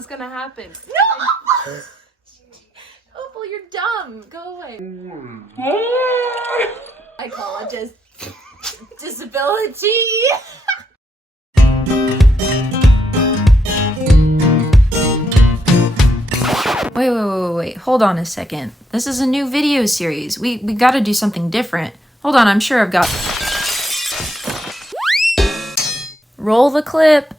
was gonna happen. No! Opal, you're dumb. Go away. I call it just disability. Wait. Hold on a second. This is a new video series. We gotta do something different. Hold on, I'm sure I've got... Roll the clip.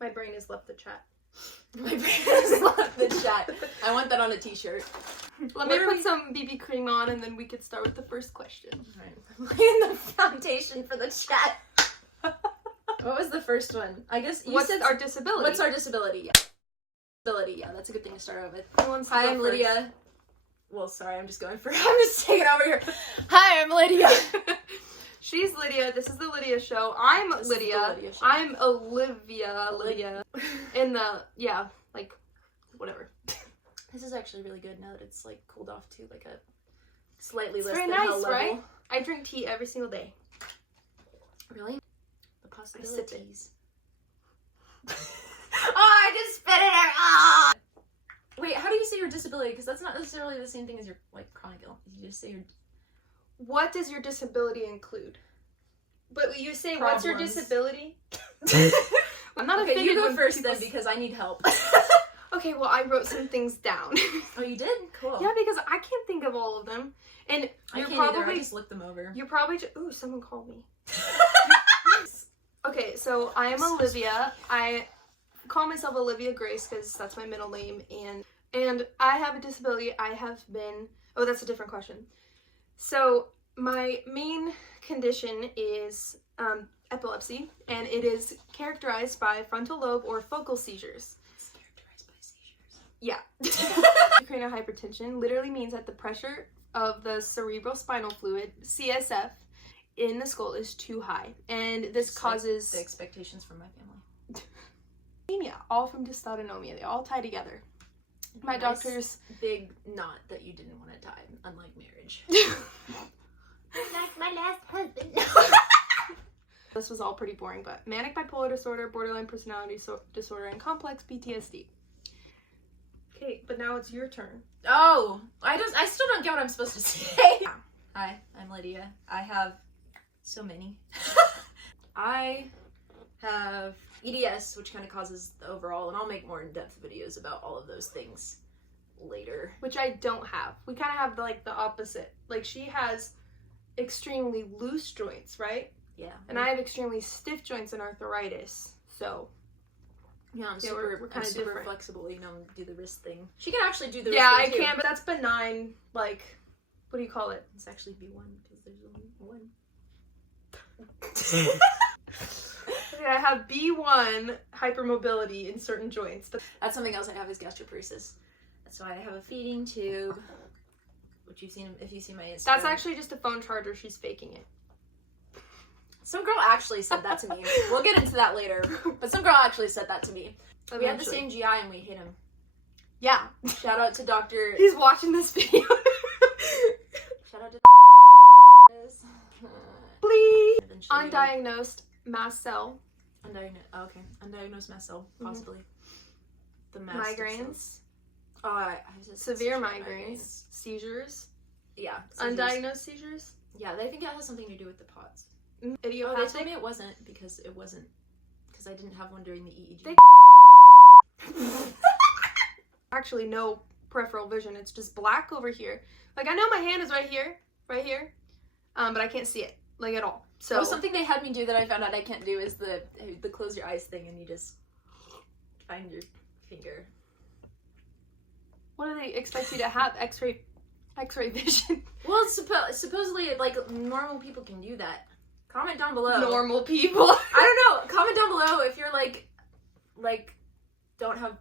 My brain has left the chat. My brain has left the chat. I want that on a t-shirt. Let me put some BB cream on and then we could start with the first question. Right. Laying the foundation for the chat. What was the first one? I guess you said our disability. What's our disability? Yeah. Disability, yeah, that's a good thing to start out with. Hi, I'm Lydia. Well, sorry, I'm just taking over here. Hi, I'm Lydia. She's Lydia. This is the Lydia Show. I'm Lydia. I'm Olivia. Lydia. In the, yeah, like, whatever. This is actually really good now that it's, like, cooled off to, like, a slightly less very than nice, hell level. right? I drink tea every single day. Really? The possibilities. Oh, I just spit it out. Ah! Wait, how do you say your disability? Because that's not necessarily the same thing as your, like, chronic illness. You just say your... What does your disability include? But you say, Problems. What's your disability? I'm not okay, a you go when first people... then because I need help. Okay, well, I wrote some things down. Oh, you did? Cool. Yeah, because I can't think of all of them. And I you're can't probably... either. I just looked them over. You're probably... Ooh, someone called me. Okay, so I am Olivia. I call myself Olivia Grace because that's my middle name. And I have a disability. I have been... Oh, that's a different question. So my main condition is epilepsy, and it is characterized by frontal lobe or focal seizures. It's characterized by seizures. Yeah. Cranial hypertension literally means that the pressure of the cerebral spinal fluid, CSF, in the skull is too high, and this Just causes... Like the expectations from my family. anemia, all from dysautonomia. They all tie together. My nice doctor's... big knot that you didn't want to tie, unlike marriage. Like my last husband. This was all pretty boring, but manic bipolar disorder, borderline personality disorder, and complex PTSD. Okay, but now it's your turn. Oh, I still don't get what I'm supposed to say. Hi, I'm Lydia. I have so many. I have EDS, which kind of causes the overall, and I'll make more in-depth videos about all of those things later. Which I don't have. We kind of have like the opposite. Like she has extremely loose joints, right? Yeah. And I have extremely stiff joints and arthritis. So yeah, we're kind of super different. flexible, you know, do the wrist thing. She can actually do the yeah, wrist I thing can, but that's benign. Like, what do you call it? It's actually B1 because there's only one. Okay, I have B1 hypermobility in certain joints. That's something else I have is gastroparesis. That's why I have a feeding tube, which you've seen if you see my Instagram. That's actually just a phone charger. She's faking it. Some girl actually said that to me. We'll get into that later. But some girl actually said that to me. We have the same GI and we hate him. Yeah. Shout out to Dr. He's watching this video. Shout out to Please. Undiagnosed mast cell. Undiagnosed mast cell, possibly. The mast Migraines. Oh, Severe migraines. Seizures. Yeah. Seizures. Undiagnosed seizures. Yeah, they think it has something to do with the POTS. Idiopathic. Oh, they told me it wasn't because I didn't have one during the EEG. Actually, no peripheral vision. It's just black over here. Like, I know my hand is right here, but I can't see it, like, at all. So something they had me do that I found out I can't do is the close your eyes thing, and you just... find your finger. What do they expect you to have? X-ray vision? Well, supposedly, like, normal people can do that. Comment down below. Normal people. I don't know. Comment down below if you're like, don't have.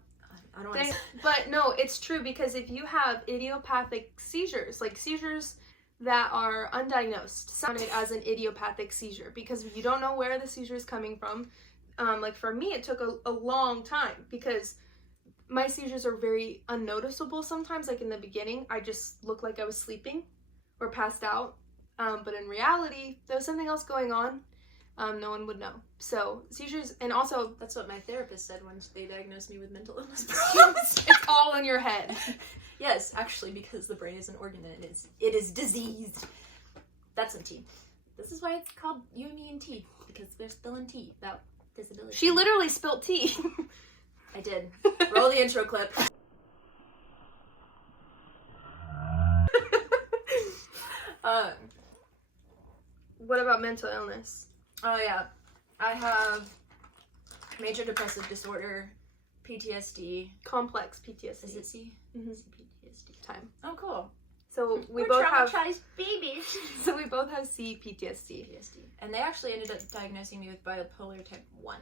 I don't want to. But no, it's true, because if you have idiopathic seizures, like seizures that are undiagnosed, sounded as an idiopathic seizure, because you don't know where the seizure is coming from. Like for me, it took a long time, because my seizures are very unnoticeable sometimes. Like in the beginning, I just looked like I was sleeping or passed out. But in reality, there was something else going on. No one would know. So seizures, and also That's what my therapist said when they diagnosed me with mental illness problems. it's all in your head. Yes, actually, because the brain is an organ and it is diseased. That's some tea. This is why it's called You, Me, and Tea, because they're spilling tea about disability. She literally spilt tea. I did. Roll the intro clip. What about mental illness? Oh yeah, I have major depressive disorder, PTSD. Complex PTSD. Is it C? Mhm. CPTSD. Time. Oh, cool. So we We're both have. traumatized babies. So we both have CPTSD. PTSD. And they actually ended up diagnosing me with bipolar type 1,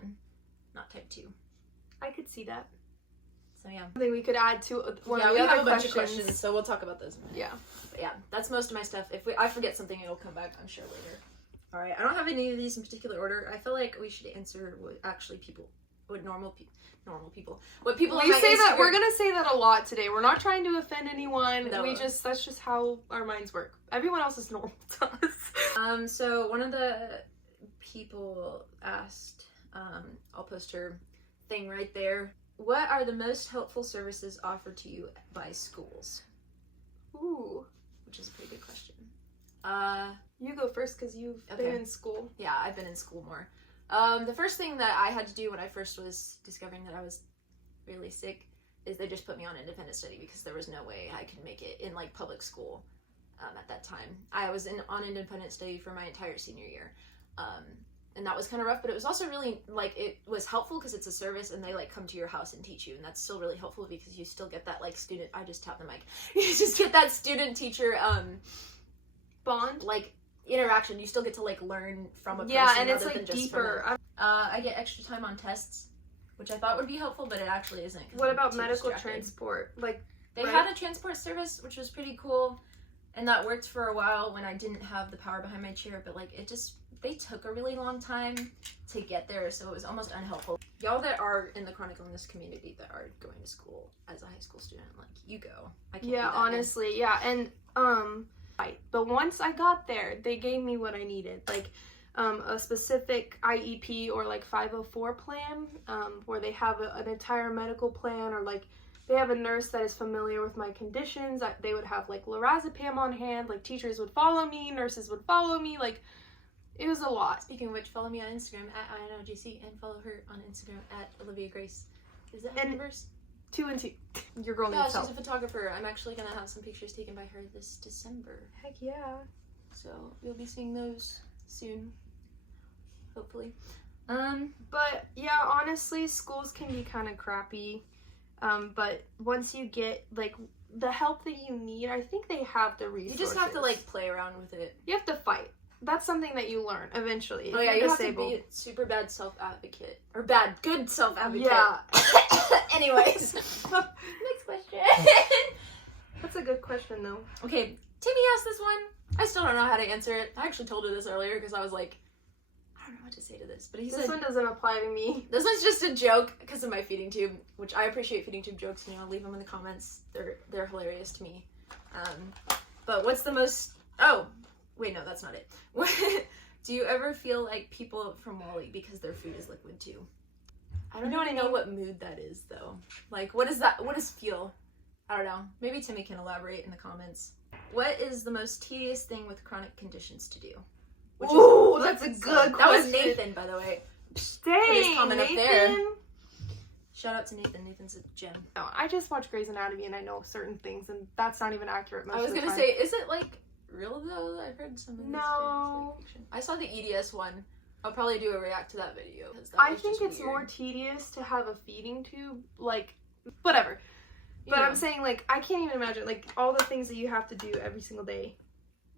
not type 2. I could see that. So yeah. Something we could add to one Yeah, of we the have other a bunch of questions. questions, so we'll talk about those. Yeah. But yeah, that's most of my stuff. If I forget something, it'll come back, I'm sure, later. Alright, I don't have any of these in particular order. I feel like we should answer what actually normal people. What people on We my say that Instagram- we're gonna say that a lot today. We're not trying to offend anyone. No. That's just how our minds work. Everyone else is normal to us. So one of the people asked, I'll post her thing right there. What are the most helpful services offered to you by schools? Ooh. Which is a pretty good question. You go first, because you've Okay. been in school. Yeah, I've been in school more. The first thing that I had to do when I first was discovering that I was really sick is they just put me on independent study, because there was no way I could make it in like public school at that time. I was on independent study for my entire senior year. And that was kind of rough, but it was also really, like, it was helpful because it's a service and they, like, come to your house and teach you, and that's still really helpful because you still get that, like, student, I just tapped the mic, you just get that student-teacher, Bond. like, interaction. You still get to, like, learn from a person Yeah, and it's rather like than just deeper. from I get extra time on tests, which I thought would be helpful, but it actually isn't. 'Cause What I'm about too medical distracted. transport? Like, They right? had a transport service, which was pretty cool, and that worked for a while when I didn't have the power behind my chair, but, like, they took a really long time to get there, so it was almost unhelpful. Y'all that are in the chronic illness community that are going to school as a high school student, like, you go. I can't yeah, do that. honestly, yeah, and right. But once I got there, they gave me what I needed, like a specific IEP or like 504 plan, where they have an entire medical plan, or like they have a nurse that is familiar with my conditions. They would have like lorazepam on hand. Like teachers would follow me, nurses would follow me. Like it was a lot. Speaking of which, follow me on Instagram at INOGC and follow her on Instagram at Olivia Grace. Is that her And- numbers? 2 and 2. Your girl Yeah, needs she's help. a photographer. I'm actually gonna have some pictures taken by her this December. Heck yeah. So you'll be seeing those soon. Hopefully. But yeah, honestly, schools can be kind of crappy. But once you get like the help that you need, I think they have the You resources. just have to like play around with it. You have to fight. That's something that you learn eventually. Oh if yeah, you're you have disabled. to be a super bad self-advocate. Or good self-advocate. Yeah. Anyways. Next question. That's a good question though. Okay, Timmy asked this one. I still don't know how to answer it. I actually told her this earlier because I was like, I don't know what to say to this. But he This said, one doesn't apply to me. this one's just a joke because of my feeding tube, which I appreciate feeding tube jokes. You know, leave them in the comments. They're hilarious to me. But what's the most... Oh, wait, no, that's not it. Do you ever feel like people from Wally because their food is liquid too? I don't really know what mood that is though. Like, what is that? What does feel? I don't know. Maybe Timmy can elaborate in the comments. What is the most tedious thing with chronic conditions to do? Ooh, that's a good That was question. Nathan, by the way. Dang, his comment up there. Nathan. Shout out to Nathan. Nathan's a gem. No, I just watch Grey's Anatomy and I know certain things, and that's not even accurate most I was of the gonna time. say, is it like real though? I've heard some of this No. stuff is, like, fiction. I saw the EDS one I'll probably do a react to that video. I think it's more tedious to have a feeding tube, like, whatever. But I'm saying, like, I can't even imagine, like, all the things that you have to do every single day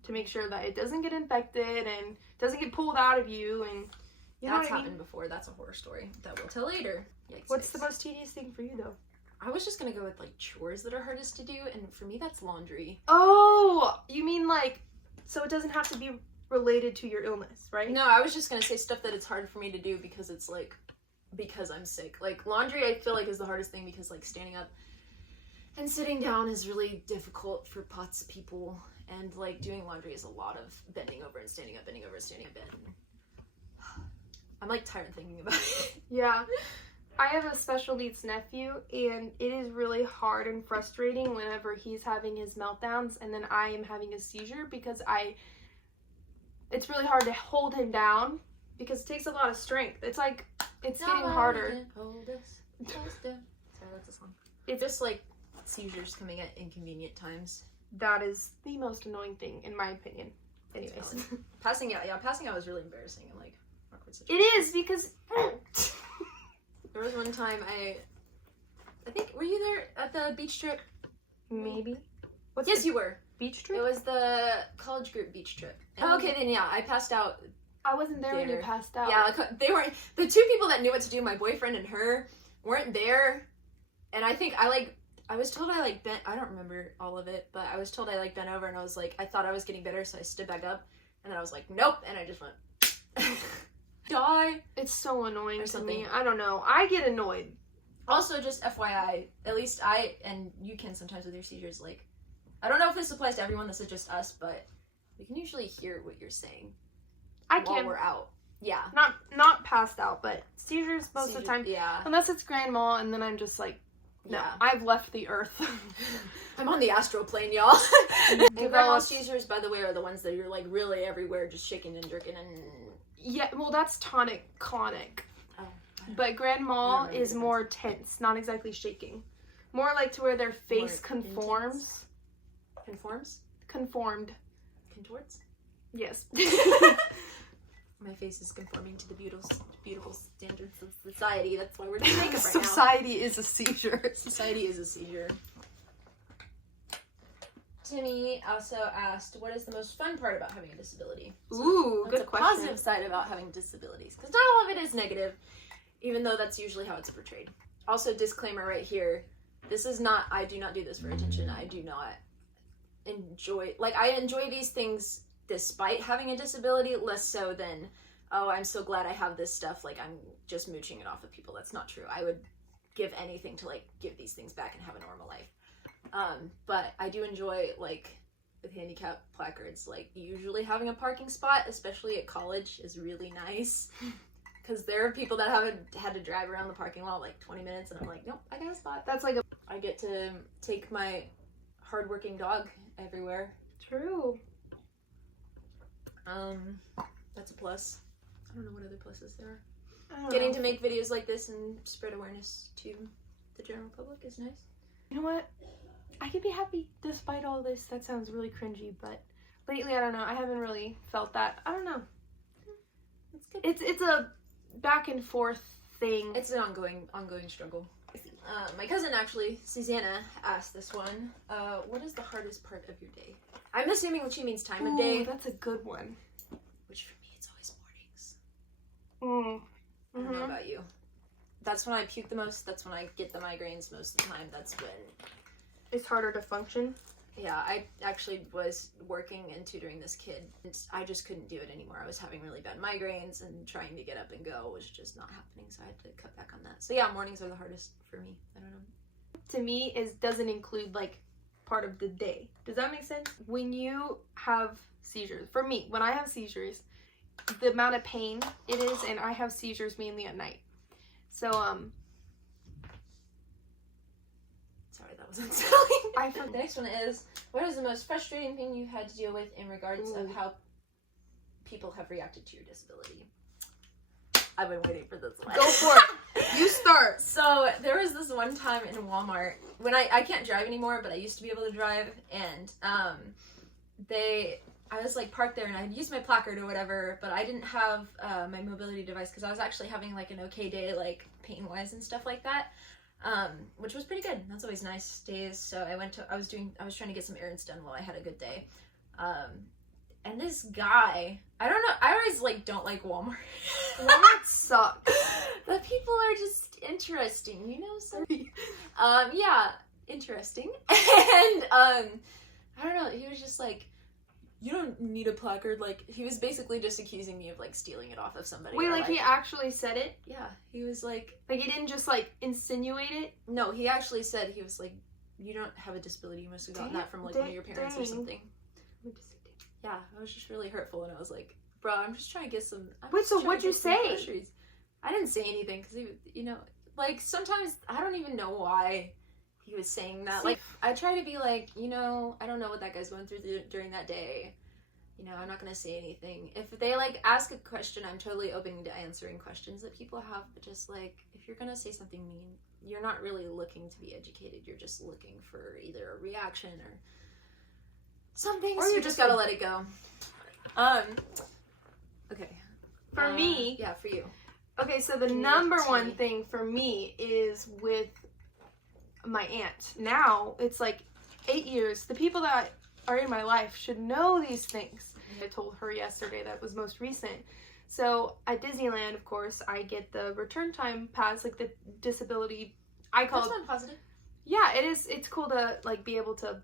to make sure that it doesn't get infected and doesn't get pulled out of you, and you know That's what I mean? happened before. That's a horror story that we'll tell later. Yikes, What's the yikes. most tedious thing for you, though? I was just gonna go with, like, chores that are hardest to do, and for me, that's laundry. Oh, you mean, like, so it doesn't have to be related to your illness, right? No, I was just gonna say stuff that it's hard for me to do because it's, like, because I'm sick. Like, laundry, I feel like, is the hardest thing because, like, standing up and sitting down is really difficult for POTS people, and, like, doing laundry is a lot of bending over and standing up, bending over and standing up, and I'm, like, tired thinking about it. Yeah. I have a special needs nephew, and it is really hard and frustrating whenever he's having his meltdowns and then I am having a seizure because it's really hard to hold him down because it takes a lot of strength. It's like, it's getting harder. Hold us, sorry, that's a song. It's just, like, seizures coming at inconvenient times. That is the most annoying thing, in my opinion. Anyways. Passing out was really embarrassing and, like, awkward It situation. is, because... There was one time I think, were you there at the beach trip? Maybe. Yes, you were. Beach trip? It was the college group beach trip. Oh, okay, then yeah, I passed out. I wasn't there when you There. passed out. Yeah, they weren't, the two people that knew what to do, my boyfriend and her, weren't there. And I think I was told I, like, bent, I don't remember all of it, but I was told I, like, bent over and I was like, I thought I was getting better, so I stood back up. And then I was like, nope, and I just went, die. It's so annoying Or to something. me. I don't know. I get annoyed. Also, just FYI, at least I, and you can sometimes with your seizures, like, I don't know if this applies to everyone, this is just us, but we can usually hear what you're saying I while can. we're out. Yeah. Not passed out, but seizures most of the time. Yeah. Unless it's grandma, and then I'm just like, no, Yeah. I've left the earth. I'm on the astral plane, y'all. And grandma Developed- seizures, by the way, are the ones that you're, like, really everywhere, just shaking and jerking and... Yeah, well, that's tonic-clonic. Oh. But grandma Remember the is more tense, not exactly shaking. More like to where their face More conforms. Conforms? Conformed. Contorts? Yes. My face is conforming to the beautiful standards of society. That's why we're doing makeup right now. Society is a seizure. Society is a seizure. Timmy also asked, what is the most fun part about having a disability? Ooh, What's good a question. positive side about having disabilities? Because not all of it is negative, even though that's usually how it's portrayed. Also, disclaimer right here, this is not, I do not do this for attention. I do not enjoy, like, I enjoy these things despite having a disability, less so than, oh, I'm so glad I have this stuff, like, I'm just mooching it off of people. That's not true. I would give anything to, like, give these things back and have a normal life. But I do enjoy, like, with handicap placards, like, usually having a parking spot, especially at college, is really nice. Because there are people that haven't had to drive around the parking lot like 20 minutes, and I'm like, nope, I got a spot. That's like a... I get to take my hardworking dog everywhere. True. That's a plus. I don't know what other pluses there are. I don't Getting know. to make videos like this and spread awareness to the general public is nice. You know what? I could be happy despite all this. That sounds really cringy, but lately, I don't know. I haven't really felt that. I don't know. It's good. It's a back and forth thing. It's an ongoing struggle. My cousin, actually, Susanna, asked this one. What is the hardest part of your day? I'm assuming she means time of day. Ooh, that's a good one. Which for me, it's always mornings. I don't know about you. That's when I puke the most. That's when I get the migraines most of the time. That's when... It's harder to function. Yeah, I actually was working and tutoring this kid, and I just couldn't do it anymore. I was having really bad migraines, and trying to get up and go was just not happening, so I had to cut back on that. So yeah, mornings are the hardest for me. I don't know. To me, doesn't include like part of the day. Does that make sense? When you have seizures, for me, when I have seizures, the amount of pain it is, and I have seizures mainly at night. So Sorry, that wasn't silly. I The next one is, what is the most frustrating thing you've had to deal with in regards of how people have reacted to your disability? I've been waiting for this one. Go for it. You start. So there was this one time in Walmart when I can't drive anymore, but I used to be able to drive, and I was like parked there and I had used my placard or whatever, but I didn't have my mobility device because I was actually having like an okay day, like pain wise and stuff like that, which was pretty good. That's always nice days. So I was trying to get some errands done while I had a good day. And this guy, I don't know, I always like don't like Walmart. Walmart sucks. The people are just interesting, you know. So yeah, interesting. And I don't know, he was just like, you don't need a placard. Like, he was basically just accusing me of like stealing it off of somebody. Wait, like he actually said it? Yeah, he was like he didn't just like insinuate it? No, he actually said, he was like, you don't have a disability, you must have gotten that from like one of your parents or something. Yeah, it was just really hurtful, and I was like, bro, I'm just trying to get some. Wait, so what'd you say? Groceries. I didn't say anything because you know, like sometimes I don't even know why he was saying that. Like, I try to be like, you know, I don't know what that guy's going through during that day. You know, I'm not gonna say anything. If they like ask a question, I'm totally open to answering questions that people have. But just like, if you're gonna say something mean, you're not really looking to be educated. You're just looking for either a reaction or something. Or you just gotta let it go. Okay. For me. Yeah, for you. Okay, so the number one thing for me is with my aunt. Now, it's like 8 years. The people that are in my life should know these things. I told her yesterday that was most recent. So at Disneyland, of course, I get the return time pass, like the disability. I call That's it. one positive. Yeah, it is. It's cool to like be able to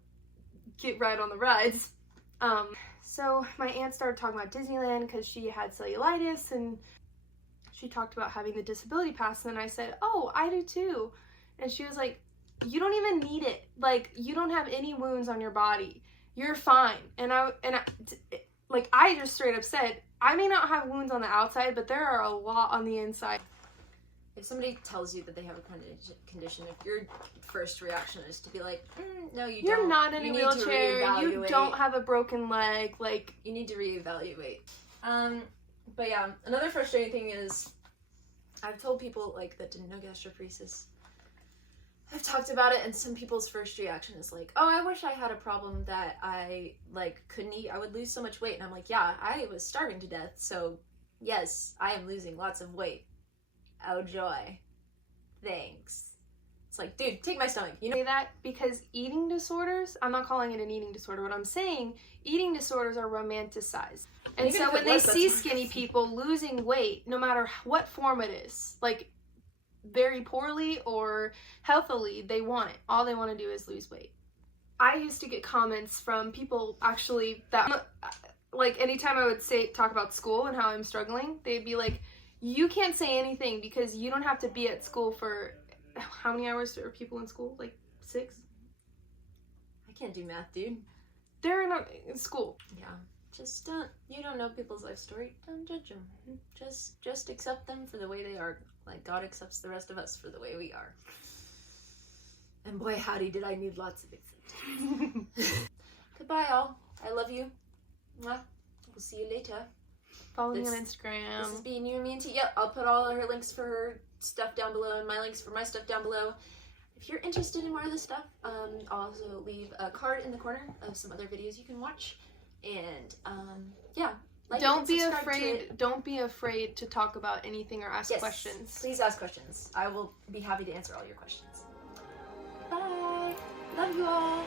get right on the rides. So my aunt started talking about Disneyland because she had cellulitis, and she talked about having the disability pass, and I said, oh, I do too. And she was like, you don't even need it. Like, you don't have any wounds on your body. You're fine. And I just straight up said, I may not have wounds on the outside, but there are a lot on the inside. If somebody tells you that they have a condition, if your first reaction is to be like, no, you don't. You're not in a wheelchair. You don't have a broken leg. Like, you need to reevaluate. But yeah, another frustrating thing is I've told people like that didn't know gastroparesis. I've talked about it, and some people's first reaction is like, oh, I wish I had a problem that I like couldn't eat. I would lose so much weight. And I'm like, yeah, I was starving to death. So yes, I am losing lots of weight. Oh joy. Thanks. It's like, dude, take my stomach. You know that because eating disorders, I'm not calling it an eating disorder. What I'm saying, eating disorders are romanticized. And so when they see skinny people losing weight, no matter what form it is, like very poorly or healthily, they want it. All they want to do is lose weight. I used to get comments from people actually that, like, anytime I would talk about school and how I'm struggling, they'd be like, you can't say anything because you don't have to be at school for, how many hours are people in school? Like 6? I can't do math, dude. They're in school. Yeah. Just you don't know people's life story. Don't judge them. Just accept them for the way they are. Like God accepts the rest of us for the way we are. And boy, howdy, did I need lots of acceptance. Goodbye, all. I love you. Mwah. We'll see you later. Follow me on Instagram. This is being you and me and T. Yep, I'll put all her links for her stuff down below and my links for my stuff down below. If you're interested in more of this stuff, I'll also leave a card in the corner of some other videos you can watch. And yeah, like don't be afraid to talk about anything or ask questions. Please ask questions. I will be happy to answer all your questions. Bye. Love you all.